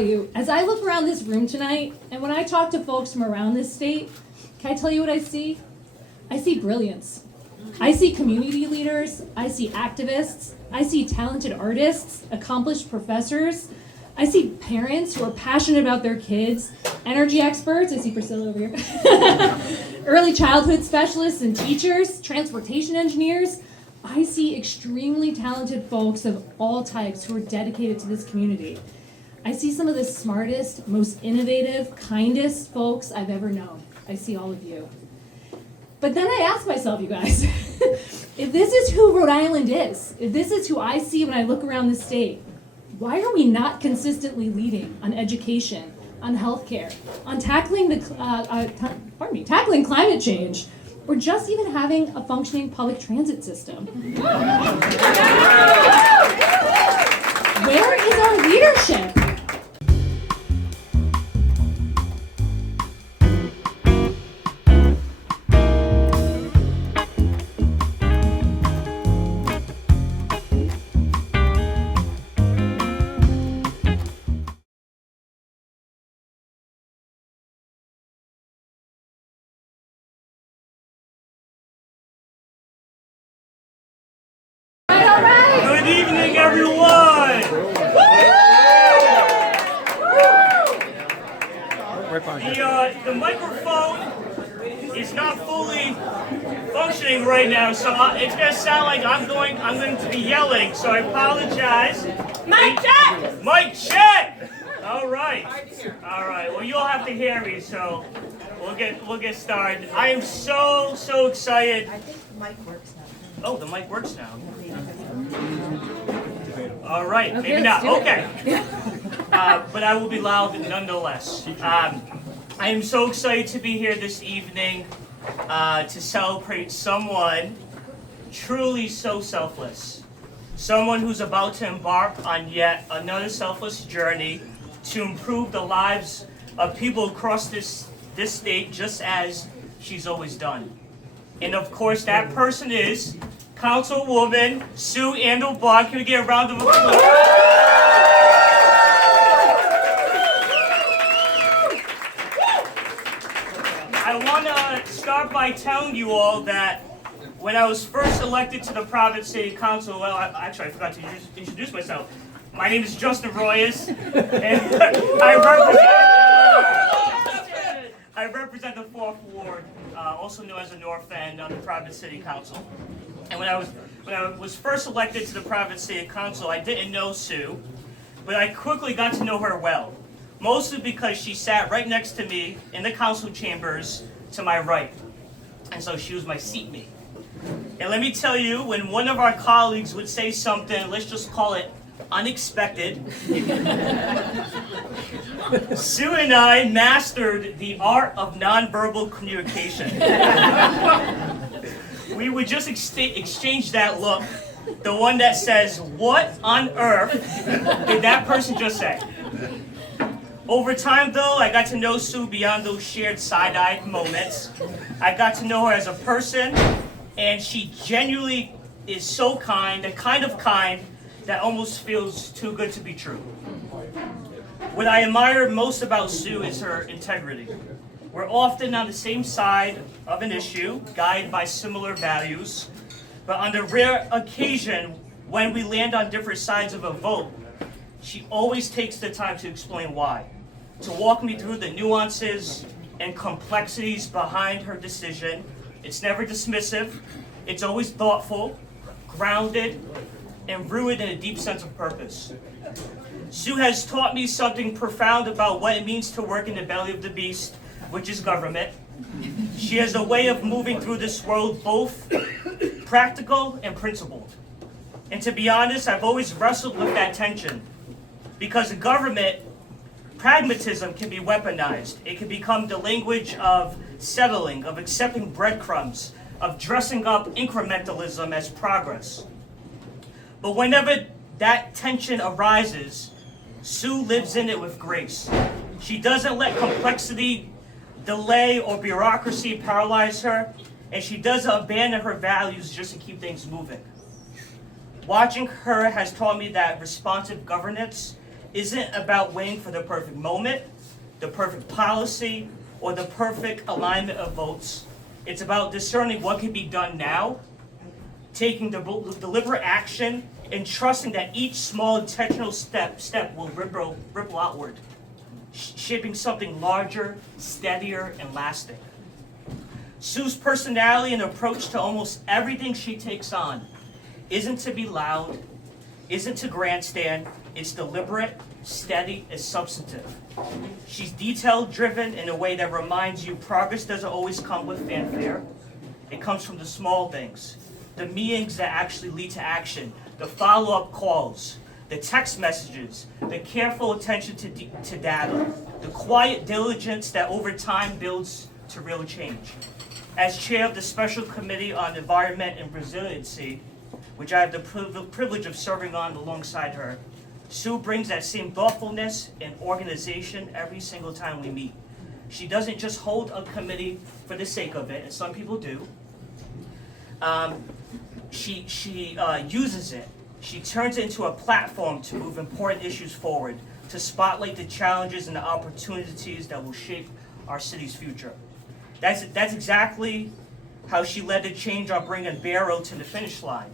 tell you, as I look around this room tonight, and when I talk to folks from around this state, can I tell you what I see? I see brilliance. I see community leaders, I see activists, I see talented artists, accomplished professors, I see parents who are passionate about their kids, energy experts, I see Priscilla over here, early childhood specialists and teachers, transportation engineers. I see extremely talented folks of all types who are dedicated to this community. I see some of the smartest, most innovative, kindest folks I've ever known. I see all of you. But then I ask myself, you guys, if this is who Rhode Island is, if this is who I see when I look around the state, why are we not consistently leading on education, on healthcare, on tackling tackling climate change, or just even having a functioning public transit system? Where is our leadership? Good evening, everyone! The microphone is not fully functioning right now, so it's going to sound like I'm going to be yelling, so I apologize. Mic check! Mic check! All right. Well, you'll have to hear me, so we'll get started. I am so excited. I think the mic works now. Oh, the mic works now. All right, maybe not. Okay. But I will be loud nonetheless. I am so excited to be here this evening to celebrate someone truly so selfless. Someone who's about to embark on yet another selfless journey to improve the lives of people across this state, just as she's always done. And of course, that person is Councilwoman Sue AnderBois. Can we get a round of applause? I want to start by telling you all that when I was first elected to the Providence City Council, well, I forgot to introduce myself. My name is Justin Royes, and I represent the 4th Ward, also known as the North End, on the Providence City Council. And when I was first elected to the Providence City Council, I didn't know Sue, but I quickly got to know her well. Mostly because she sat right next to me in the council chambers to my right. And so she was my seatmate. And let me tell you, when one of our colleagues would say something, let's just call it unexpected, Sue and I mastered the art of nonverbal communication. We would just exchange that look, the one that says, "What on earth did that person just say?" Over time, though, I got to know Sue beyond those shared side-eyed moments. I got to know her as a person, and she genuinely is so kind, the kind of kind that almost feels too good to be true. What I admire most about Sue is her integrity. We're often on the same side of an issue, guided by similar values, but on the rare occasion when we land on different sides of a vote, she always takes the time to explain why, to walk me through the nuances and complexities behind her decision. It's never dismissive, it's always thoughtful, grounded, and rooted in a deep sense of purpose. Sue has taught me something profound about what it means to work in the belly of the beast, which is government. She has a way of moving through this world both practical and principled. And to be honest, I've always wrestled with that tension. Because in government, pragmatism can be weaponized. It can become the language of settling, of accepting breadcrumbs, of dressing up incrementalism as progress. But whenever that tension arises, Sue lives in it with grace. She doesn't let complexity, delay, or bureaucracy paralyze her, and she doesn't abandon her values just to keep things moving. Watching her has taught me that responsive governance isn't about waiting for the perfect moment, the perfect policy, or the perfect alignment of votes. It's about discerning what can be done now, taking deliberate action, and trusting that each small intentional step will ripple outward, shaping something larger, steadier, and lasting. Sue's personality and approach to almost everything she takes on isn't to be loud, isn't to grandstand, it's deliberate, steady, and substantive. She's detail-driven in a way that reminds you progress doesn't always come with fanfare. It comes from the small things, the meetings that actually lead to action, the follow-up calls, the text messages, the careful attention to data, the quiet diligence that over time builds to real change. As chair of the Special Committee on Environment and Resiliency, which I have the privilege of serving on alongside her, Sue brings that same thoughtfulness and organization every single time we meet. She doesn't just hold a committee for the sake of it, and some people do. She uses it. She turns it into a platform to move important issues forward, to spotlight the challenges and the opportunities that will shape our city's future. That's exactly how she led the change on bringing Barrow to the finish line.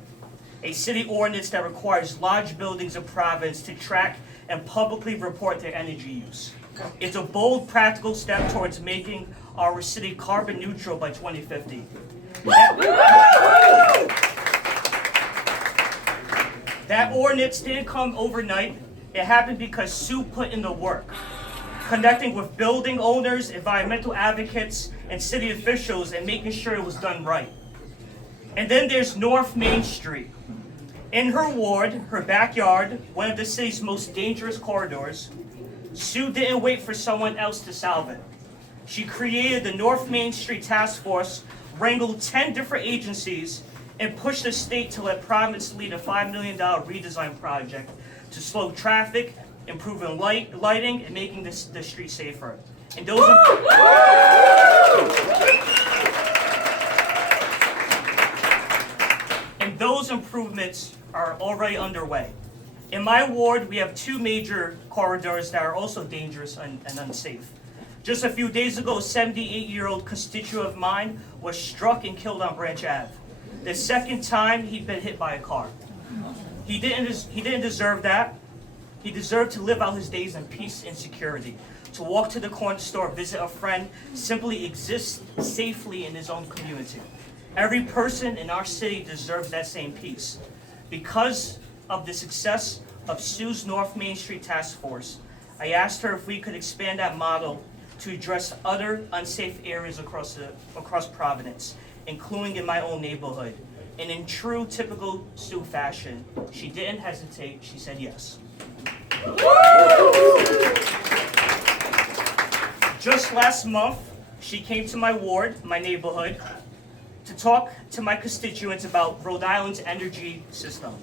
A city ordinance that requires large buildings in Providence to track and publicly report their energy use. It's a bold, practical step towards making our city carbon neutral by 2050. That ordinance didn't come overnight. It happened because Sue put in the work, connecting with building owners, environmental advocates, and city officials, and making sure it was done right. And then there's North Main Street. In her ward, her backyard, one of the city's most dangerous corridors, Sue didn't wait for someone else to solve it. She created the North Main Street Task Force, wrangled 10 different agencies, and pushed the state to let Providence lead a $5 million redesign project to slow traffic, improving lighting, and making the street safer. And those improvements are already underway. In my ward, we have 2 major corridors that are also dangerous and unsafe. Just a few days ago, a 78-year-old constituent of mine was struck and killed on Branch Ave. The second time he'd been hit by a car. He didn't deserve that. He deserved to live out his days in peace and security, to walk to the corner store, visit a friend, simply exist safely in his own community. Every person in our city deserves that same peace. Because of the success of Sue's North Main Street Task Force, I asked her if we could expand that model to address other unsafe areas across Providence, including in my own neighborhood. And in true typical Sue fashion, she didn't hesitate, she said yes. Just last month, she came to my ward, my neighborhood, to talk to my constituents about Rhode Island's energy system.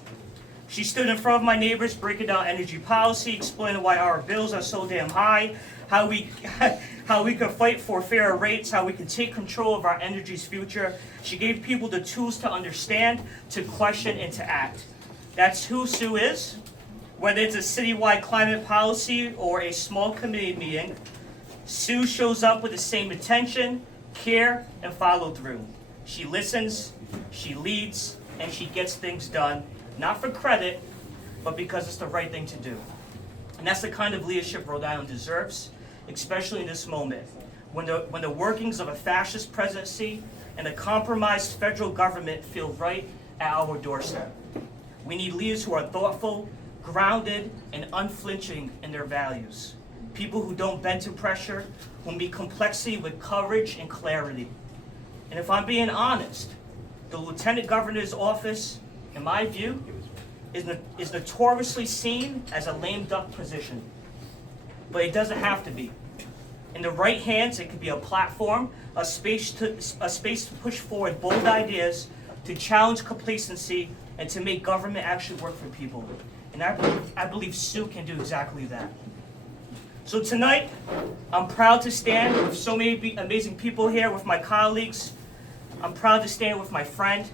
She stood in front of my neighbors, breaking down energy policy, explaining why our bills are so damn high, how we can fight for fairer rates, how we can take control of our energy's future. She gave people the tools to understand, to question, and to act. That's who Sue is. Whether it's a citywide climate policy or a small committee meeting, Sue shows up with the same attention, care, and follow through. She listens, she leads, and she gets things done, not for credit, but because it's the right thing to do. And that's the kind of leadership Rhode Island deserves, especially in this moment, when the workings of a fascist presidency and a compromised federal government feel right at our doorstep. We need leaders who are thoughtful, grounded, and unflinching in their values. People who don't bend to pressure, who meet complexity with courage and clarity. And if I'm being honest, the Lieutenant Governor's office, in my view, is notoriously seen as a lame duck position. But it doesn't have to be. In the right hands, it could be a platform, a space to push forward bold ideas, to challenge complacency, and to make government actually work for people. And I believe Sue can do exactly that. So tonight, I'm proud to stand with so many amazing people here, with my colleagues. I'm proud to stand with my friend,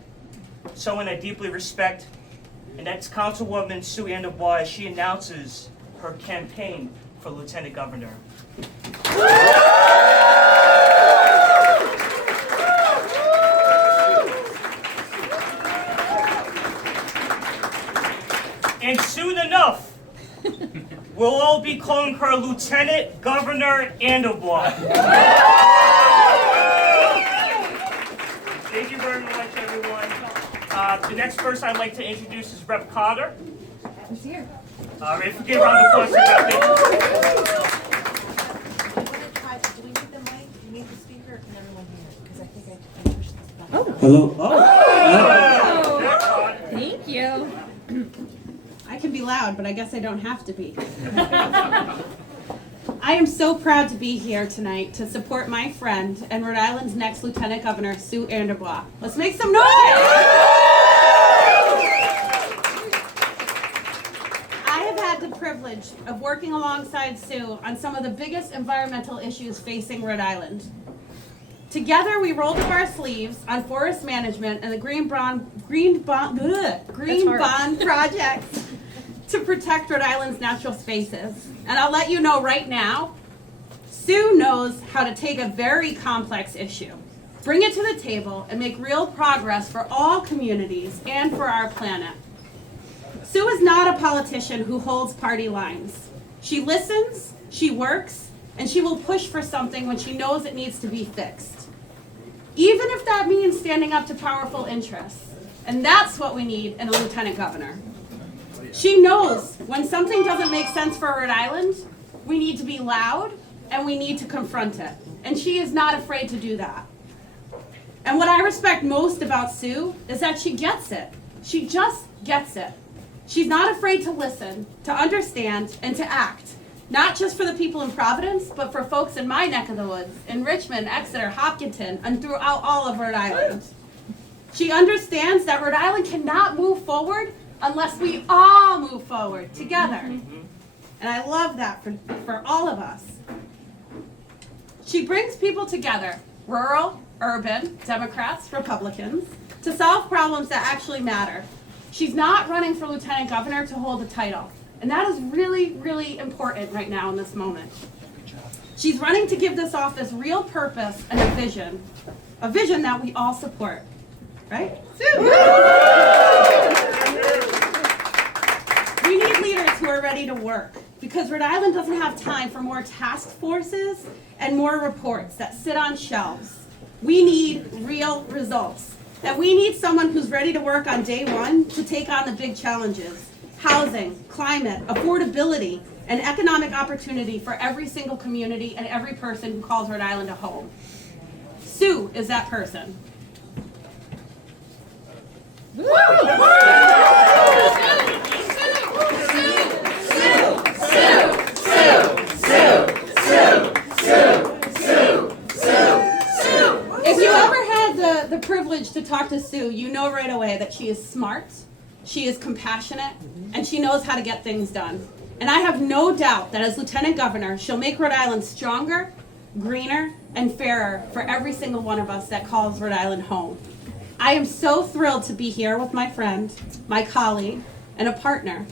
someone I deeply respect, and that's Councilwoman Sue AnderBois, as she announces her campaign for Lieutenant Governor. And soon enough, we'll all be calling her Lieutenant Governor AnderBois. Thank you very much, everyone. The next person I'd like to introduce is Rep. Carter. Who's here? If we give a round of applause for Rep. Do we need the mic? Do we need the speaker? Or can everyone hear? Because I think I pushed this button. Hello. Thank you. I can be loud, but I guess I don't have to be. I am so proud to be here tonight to support my friend and Rhode Island's next Lieutenant Governor, Sue AnderBois. Let's make some noise! I have had the privilege of working alongside Sue on some of the biggest environmental issues facing Rhode Island. Together, we rolled up our sleeves on forest management and the green bond projects to protect Rhode Island's natural spaces. And I'll let you know right now, Sue knows how to take a very complex issue, bring it to the table, and make real progress for all communities and for our planet. Sue is not a politician who holds party lines. She listens, she works, and she will push for something when she knows it needs to be fixed. Even if that means standing up to powerful interests. And that's what we need in a lieutenant governor. She knows when something doesn't make sense for Rhode Island, we need to be loud and we need to confront it. And she is not afraid to do that. And what I respect most about Sue is that she gets it. She just gets it. She's not afraid to listen, to understand, and to act. Not just for the people in Providence, but for folks in my neck of the woods, in Richmond, Exeter, Hopkinton, and throughout all of Rhode Island. She understands that Rhode Island cannot move forward unless we all move forward together. And I love that for all of us. She brings people together, rural, urban, Democrats, Republicans, to solve problems that actually matter. She's not running for lieutenant governor to hold a title. And that is really, really important right now in this moment. She's running to give this office real purpose and a vision that we all support. Right? Sue! We need leaders who are ready to work because Rhode Island doesn't have time for more task forces and more reports that sit on shelves. We need real results. And we need someone who's ready to work on day one to take on the big challenges. Housing, climate, affordability, and economic opportunity for every single community and every person who calls Rhode Island a home. Sue is that person. If you ever had the privilege to talk to Sue, you know right away that she is smart, she is compassionate, and she knows how to get things done. And I have no doubt that as Lieutenant Governor, she'll make Rhode Island stronger, greener, and fairer for every single one of us that calls Rhode Island home. I am so thrilled to be here with my friend, my colleague, and a partner,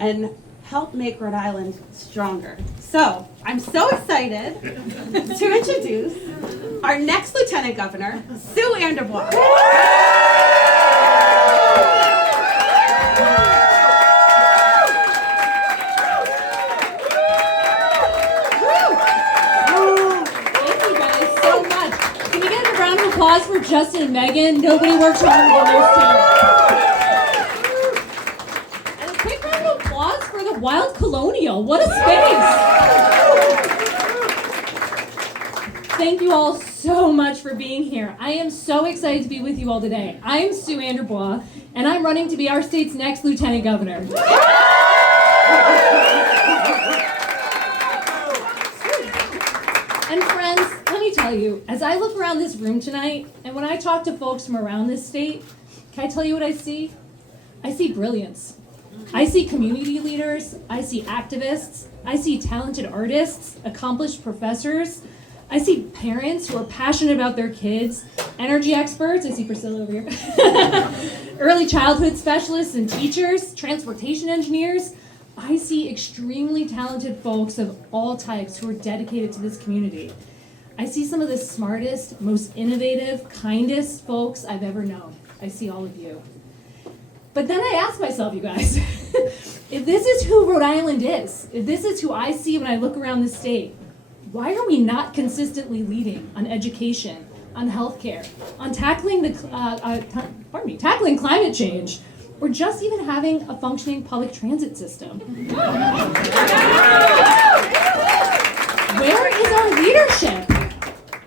and help make Rhode Island stronger. So, I'm so excited to introduce our next Lieutenant Governor, Sue AnderBois. Applause for Justin and Megan. Nobody works harder than those two. And a quick round of applause for the Wild Colonial. What a space. Thank you all so much for being here. I am so excited to be with you all today. I'm Sue AnderBois, and I'm running to be our state's next Lieutenant Governor. And friends, let me tell you, as I look around this room tonight, and when I talk to folks from around this state, can I tell you what I see? I see brilliance. I see community leaders, I see activists, I see talented artists, accomplished professors, I see parents who are passionate about their kids, energy experts, I see Priscilla over here, early childhood specialists and teachers, transportation engineers, I see extremely talented folks of all types who are dedicated to this community. I see some of the smartest, most innovative, kindest folks I've ever known. I see all of you. But then I ask myself, you guys, if this is who Rhode Island is, if this is who I see when I look around the state, why are we not consistently leading on education, on healthcare, on tackling tackling climate change, or just even having a functioning public transit system? Where is our leadership?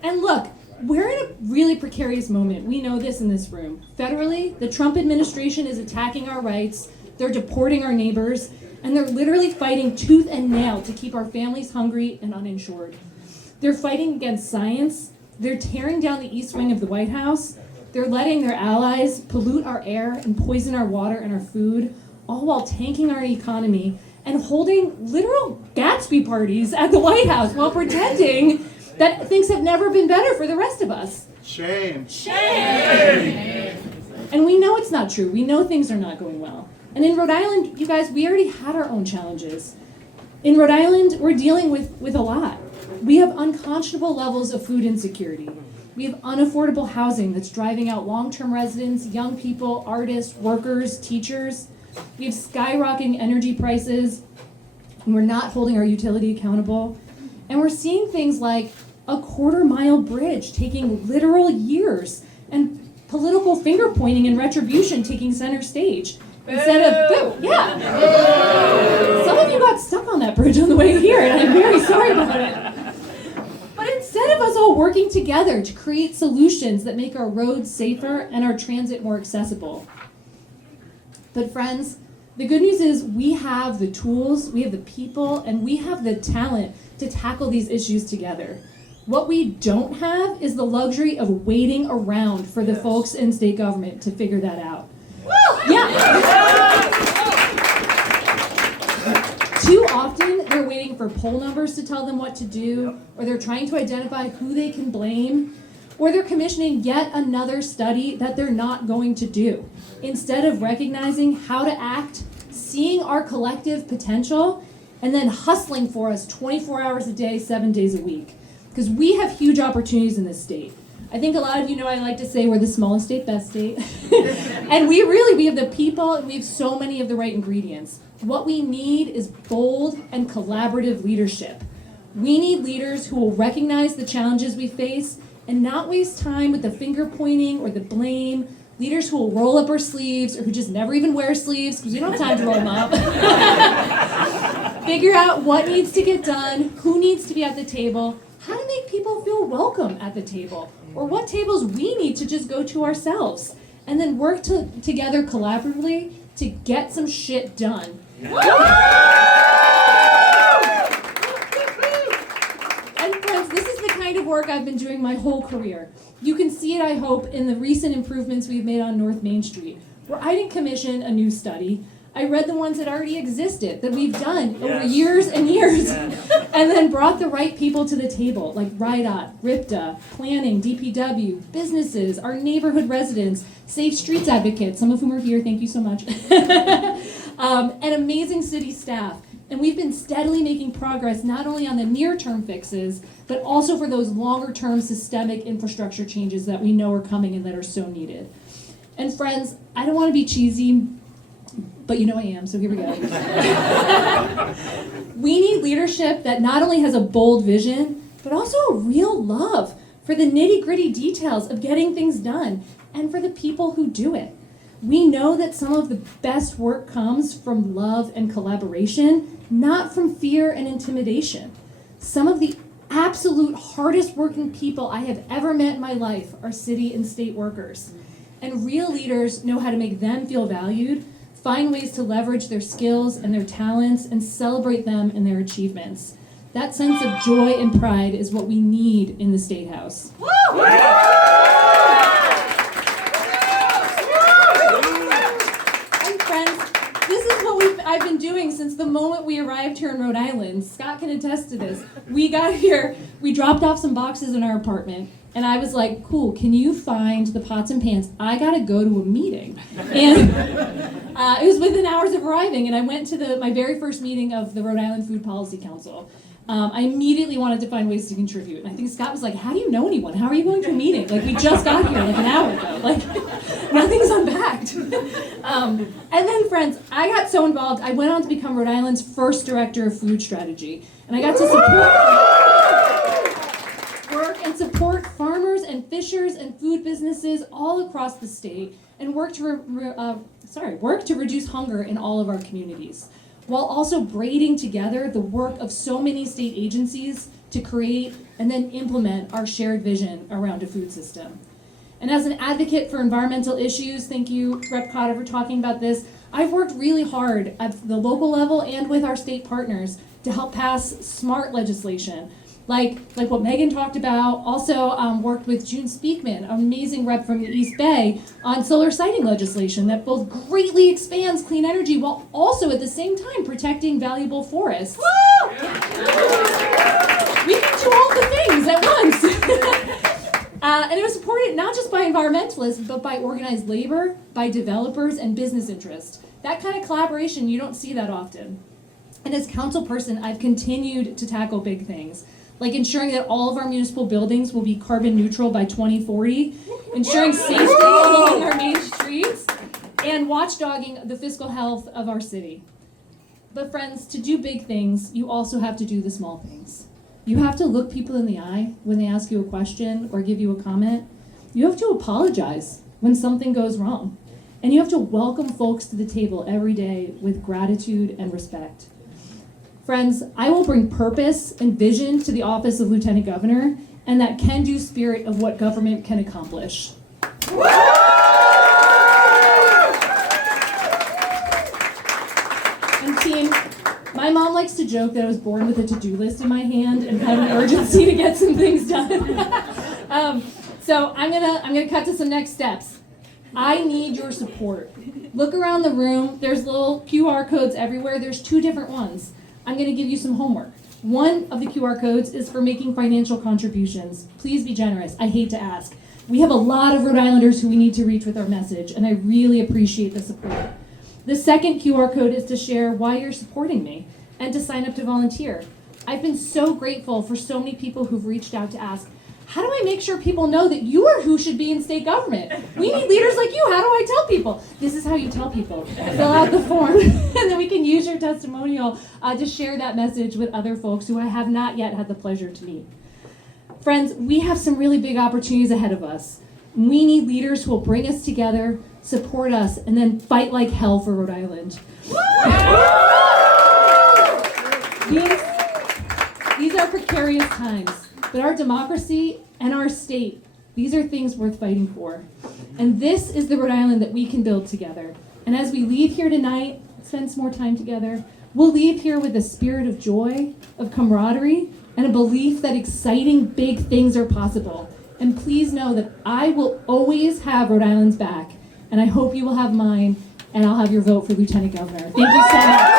And look, we're in a really precarious moment. We know this in this room. Federally, the Trump administration is attacking our rights, they're deporting our neighbors, and they're literally fighting tooth and nail to keep our families hungry and uninsured. They're fighting against science, they're tearing down the East Wing of the White House, they're letting their allies pollute our air and poison our water and our food, all while tanking our economy and holding literal Gatsby parties at the White House while pretending that things have never been better for the rest of us. Shame. Shame! And we know it's not true. We know things are not going well. And in Rhode Island, you guys, we already had our own challenges. In Rhode Island, we're dealing with a lot. We have unconscionable levels of food insecurity. We have unaffordable housing that's driving out long-term residents, young people, artists, workers, teachers. We have skyrocketing energy prices, and we're not holding our utility accountable. And we're seeing things like a quarter-mile bridge taking literal years, and political finger-pointing and retribution taking center stage. Instead of, boo, yeah. Some of you got stuck on that bridge on the way here, and I'm very sorry about it. But instead of us all working together to create solutions that make our roads safer and our transit more accessible. But friends, the good news is we have the tools, we have the people, and we have the talent to tackle these issues together. What we don't have is the luxury of waiting around for the folks in state government to figure that out. Yeah. Too often, they're waiting for poll numbers to tell them what to do, or they're trying to identify who they can blame, or they're commissioning yet another study that they're not going to do. Instead of recognizing how to act, seeing our collective potential, and then hustling for us 24 hours a day, 7 days a week. Because we have huge opportunities in this state. I think a lot of you know I like to say we're the smallest state, best state. And we have the people, and we have so many of the right ingredients. What we need is bold and collaborative leadership. We need leaders who will recognize the challenges we face and not waste time with the finger pointing or the blame. Leaders who will roll up our sleeves or who just never even wear sleeves because we don't have time to roll them up. Figure out what needs to get done, who needs to be at the table, how to make people feel welcome at the table, or what tables we need to just go to ourselves, and then work together collaboratively to get some shit done. And friends, this is the kind of work I've been doing my whole career. You can see it, I hope, in the recent improvements we've made on North Main Street, where I didn't commission a new study. I read the ones that already existed, that we've done over years and years, and then brought the right people to the table, like Rhode, RIPTA, planning, DPW, businesses, our neighborhood residents, Safe Streets advocates, some of whom are here, thank you so much, and amazing city staff. And we've been steadily making progress not only on the near-term fixes, but also for those longer-term systemic infrastructure changes that we know are coming and that are so needed. And friends, I don't want to be cheesy, but you know I am, so here we go. We need leadership that not only has a bold vision, but also a real love for the nitty-gritty details of getting things done and for the people who do it. We know that some of the best work comes from love and collaboration, not from fear and intimidation. Some of the absolute hardest working people I have ever met in my life are city and state workers. And real leaders know how to make them feel valued, find ways to leverage their skills and their talents, and celebrate them and their achievements. That sense of joy and pride is what we need in the State House. And friends, this is what I've been doing since the moment we arrived here in Rhode Island. Scott can attest to this. We got here, we dropped off some boxes in our apartment. And I was like, cool, can you find the pots and pans? I gotta go to a meeting. And it was within hours of arriving, and I went to my very first meeting of the Rhode Island Food Policy Council. I immediately wanted to find ways to contribute. And I think Scott was like, how do you know anyone? How are you going to a meeting? Like, we just got here like an hour ago. Like, nothing's unpacked. And then, friends, I got so involved, I went on to become Rhode Island's first director of food strategy. And I got to work and support farmers and fishers and food businesses all across the state and work to reduce hunger in all of our communities, while also braiding together the work of so many state agencies to create and then implement our shared vision around a food system. And as an advocate for environmental issues, thank you, Rep. Cotter, for talking about this, I've worked really hard at the local level and with our state partners to help pass smart legislation, like what Megan talked about. Also worked with June Speakman, an amazing rep from the East Bay, on solar siting legislation that both greatly expands clean energy while also at the same time protecting valuable forests. Woo! We can do all the things at once. And it was supported not just by environmentalists, but by organized labor, by developers, and business interests. That kind of collaboration, you don't see that often. And as councilperson, I've continued to tackle big things, like ensuring that all of our municipal buildings will be carbon neutral by 2040, ensuring safety along our main streets, and watchdogging the fiscal health of our city. But friends, to do big things, you also have to do the small things. You have to look people in the eye when they ask you a question or give you a comment. You have to apologize when something goes wrong. And you have to welcome folks to the table every day with gratitude and respect. Friends, I will bring purpose and vision to the office of Lieutenant Governor and that can-do spirit of what government can accomplish. And team, my mom likes to joke that I was born with a to-do list in my hand and had an urgency to get some things done. So I'm gonna cut to some next steps. I need your support. Look around the room. There's little QR codes everywhere. There's 2 different ones. I'm going to give you some homework. One of the QR codes is for making financial contributions. Please be generous. I hate to ask. We have a lot of Rhode Islanders who we need to reach with our message, and I really appreciate the support. The second QR code is to share why you're supporting me and to sign up to volunteer. I've been so grateful for so many people who've reached out to ask, how do I make sure people know that you are who should be in state government? We need leaders like you. How do I tell people? This is how you tell people. Fill out the form, and then we can use your testimonial to share that message with other folks who I have not yet had the pleasure to meet. Friends, we have some really big opportunities ahead of us. We need leaders who will bring us together, support us, and then fight like hell for Rhode Island. These are precarious times. But our democracy and our state, these are things worth fighting for. And this is the Rhode Island that we can build together. And as we leave here tonight, spend some more time together, we'll leave here with a spirit of joy, of camaraderie, and a belief that exciting big things are possible. And please know that I will always have Rhode Island's back. And I hope you will have mine, and I'll have your vote for Lieutenant Governor. Thank you so much.